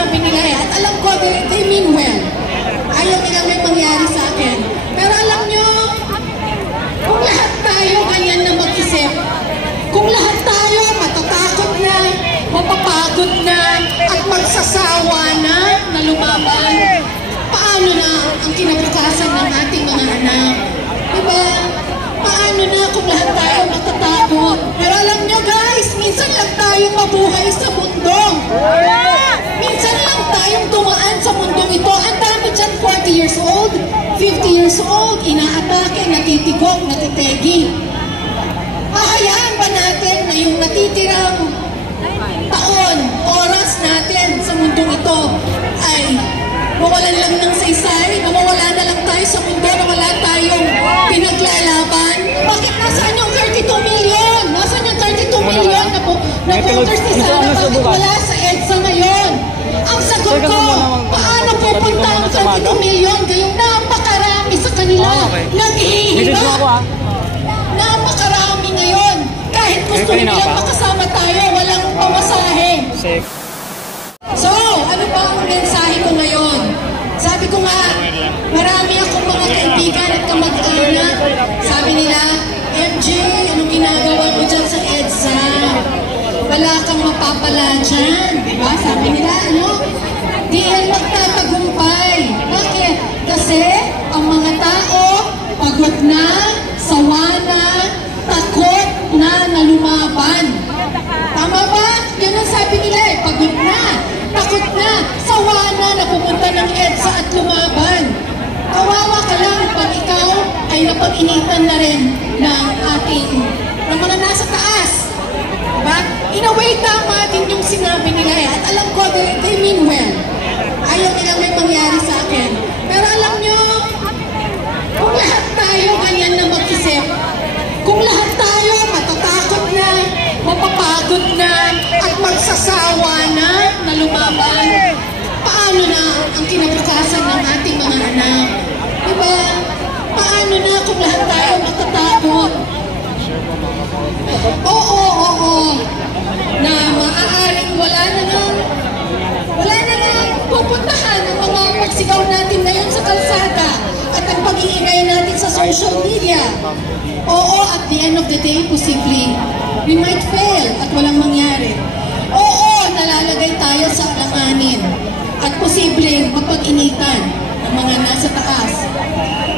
sinabi nila eh. At alam ko, they mean well. Ayaw nilang may mangyari sa akin. Pero alam nyo, kung lahat tayo ganyan na mag-isip, kung lahat tayo matatakot na, mapapagod na, at magsasawa na lumaban, paano na ang kinabukasan ng ating mga anak? Diba? Paano na kung lahat tayo matatakot? Pero alam nyo guys, minsan lang tayong mabuhay sa mundo. Minsan lang tayong dumaan sa mundong ito. Ang dami dyan, 40 years old, 50 years old, inaatake, natitigok, natitegi. Hahayaan ba natin na yung natitirang taon, oras natin sa mundong ito ay mawalan lang ng saysay, na mawala na lang tayo sa mundo, na wala tayong pinaglalaban? Bakit nasaan yung 32 million? Nasaan yung 32 million na voters ni Sara? Bakit wala sa EDSA ngayon? Ang sagot ko, paano pupunta ang 32 million? Gayong napakarami sa kanila. Naghihirap. Napakarami ngayon. Kahit gusto nilang makasama tayo, walang pamasahe. So, ano ba ang mensahe ko ngayon? Sabi ko nga, marami akong mga kaibigan at kamag-anak. Sabi nila, MJ, anong ginagawa mo dyan sa EDSA? Wala kang mapapala dyan. Diba? Sabi nila, di yan magtatagumpay. Bakit? Kasi ang mga tao, pagod na, sawa na, takot na lumaban. Tama ba? Yun ang sabi nila eh, pagod na, takot na, sawa na pumunta ng EDSA at lumaban. Kawawa ka lang pag ikaw ay napag-initan na rin ng mga nasa taas. Diba? In a way, tama din yung sinabi nila eh. At alam ko, they mean well. Ayaw nilang may mangyari sa akin. Pero alam nyo, kung lahat tayo ganyan na mag-isip, kung lahat tayo matatakot na, mapapagod na, at magsasawa na lumaban, paano na ang kinabukasan ng ating mga anak? Diba? Paano na kung lahat tayo matatakot? Oo, na maaaring wala na lang pupuntahan ang mga pagsigaw natin ngayon sa kalsada at ang pag-iingay natin sa social media. Oo, at the end of the day, posibleng we might fail at walang mangyari. Oo, nalalagay tayo sa alanganin at posibleng mapag-initan ng mga nasa taas.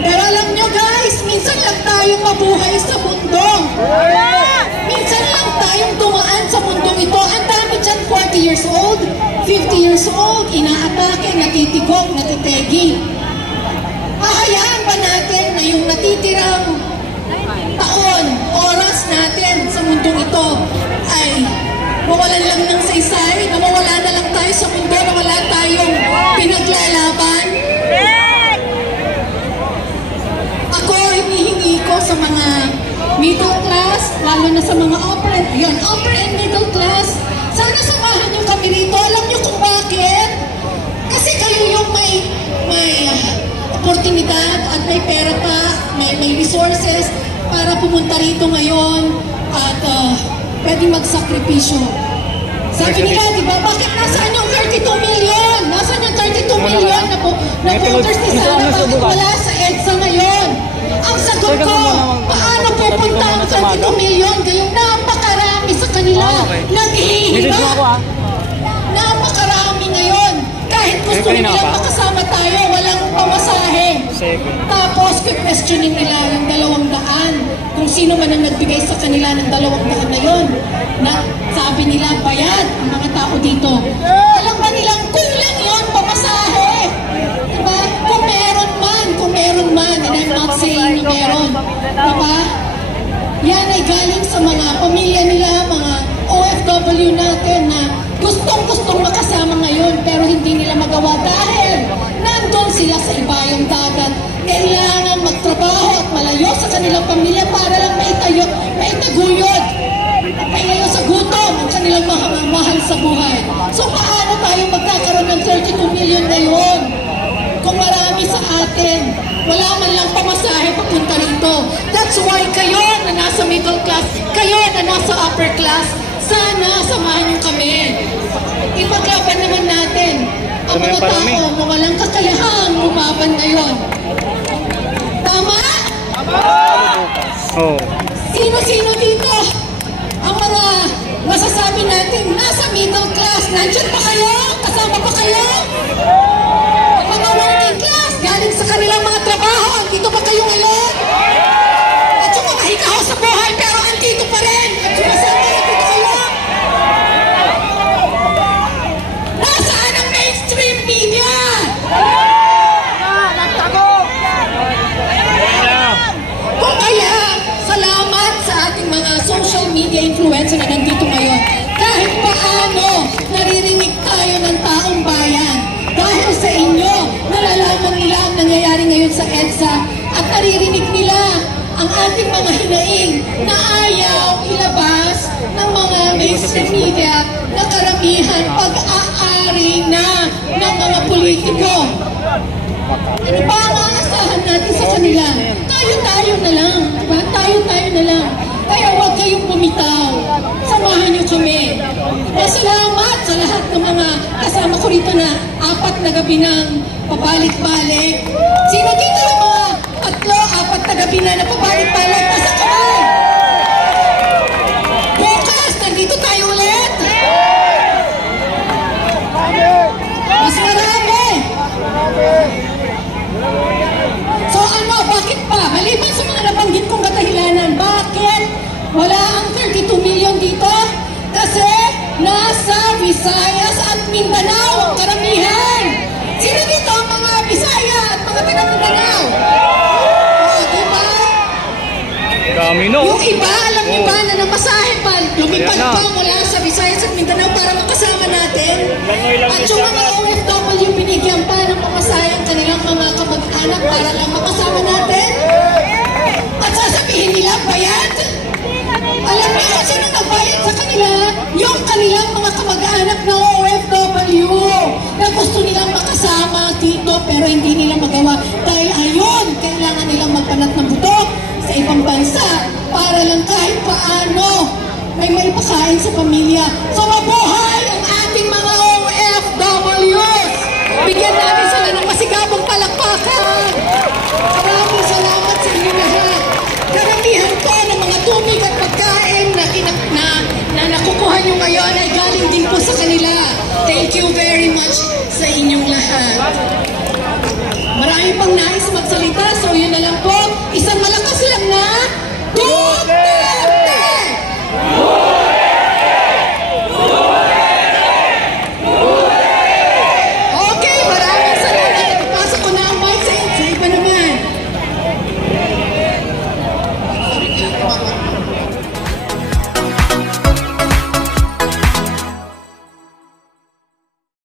Pero alam nyo guys, minsan lang tayong mabuhay sa mundo. Minsan lang tayong dumaan sa mundong ito. Ang dami dyan, 40 years old, 50 years old, inaatake, natitigok, natitegi. Hahayaan ba natin na yung natitirang taon, oras natin sa mundong ito ay mawalan lang ng saysay, na mawala na lang tayo sa mundo, na wala tayong pinaglalaban? Ako, hinihingi ko sa mga middle class, lalo na sa mga upper and middle class, sana samahan niyo kami rito. Alam niyo kung bakit? Kasi kayo yung may oportunidad at may pera pa, may resources para pumunta rito ngayon at pwede magsakripisyo. Sabi nila, di ba, bakit nasaan yung 32 million? Nasaan yung 32 million na voters ni Sara? Bakit wala sa EDSA ngayon? Ang sagot ko, paano pupunta ang 32 million? Gayong napakarami sa kanila. Naghihirap. Napakarami ngayon. Kahit gusto nila makasama tayo, walang pamasahe. Tapos, questioning nila yung 200. Kung sino man ang nagbigay sa kanila ng 200 na yun. Na sabi nila, bayad ang mga tao dito. Alam ba nilang kulang yun, pamasahe? Diba? Kung meron man, and I'm not saying na meron. Diba? Yan ay galing sa mga pamilya nila, mga OFW natin na gustong makasama ngayon pero hindi nila magawa dahil nandun sila sa ibayong dagat. Kailangan magtrabaho at malayo sa kanilang pamilya para lang maitaguyod, mailayo sa gutom ang kanilang mahal sa buhay. So paano tayo magkakaroon ng 32 million ngayon kung marami sa atin wala man lang pamasahe papunta rito? That's why kayo na nasa middle class, kayo na nasa upper class, sana samahan niyo kami. Ipaglaban naman natin ang mga tao na walang kakayahang lumaban ngayon. Tama? Oh. Sino-sino dito ang mga masasabi natin nasa middle class? Nandiyan pa kayo? Kasama pa kayo? Ang mga working class, galing sa kanilang mga trabaho, andito ba kayo ngayon? At yung mga hikaw sa buhay, pero andito pa rin. At sumasama andito kayo? Nasaan ang mainstream media? Kung kaya, salamat sa ating mga social media influencer na nandito ngayon. Kahit paano, naririnig tayo ng taong bayan. Dahil sa inyo, nalalaman nila ang nangyayari ngayon sa EDSA at naririnig nila ang ating mga hinaing na ayaw ilabas ng mga mainstream media na karamihan pag-aari na ng mga politiko. Ano ba ang aasahan natin sa kanila? Tayo-tayo na lang. Diba? Tayo-tayo na lang. Kaya huwag kayong bumitaw. Samahan niyo kami. Salamat sa lahat ng mga kasama ko rito na 4 na gabi ng pabalik-balik. Sino dito yung mga 3, 4 na gabi na pabalik-balik? Nasa kamay! Bukas, nandito tayo ulit! Mas marami! So ano, bakit pa? Maliban sa mga nabanggit kong kadahilanan, bakit wala ang 32 million dito? Kasi nasa Visayas at Mindanao ang karamihan. Sino dito ang mga Visaya at mga taga Mindanao? O, diba? Dami no. Yung iba, alam niyo ba na namasahe pa, lumipad pa mula sa Visayas at Mindanao para makasama natin? At yung mga OFW, binigyan pa ng pamasahe ang kanilang mga kamag-anak para lang makasama natin? At sasabihin nila, bayad? Alam niyo, sino nagbayad sa kanila? Yung kanilang mga kamag-anak na OFW na gusto nilang makasama dito pero hindi nila magawa dahil ayon, kailangan nilang magpanat ng buto sa ibang bansa para lang kahit paano may maipakain sa pamilya. So mabuhay ang ating mga OFWs! Bigyan natin sila ng masigabong palakpakan! Maraming salamat sa inyo lahat! Karamihan ko ng mga tubig at pagkain na nakukuha nyo ngayon ay galing din po sa kanila. Thank you very much sa inyong lahat. Marami pang nais magsalita, so yun na lang po. Isang malaking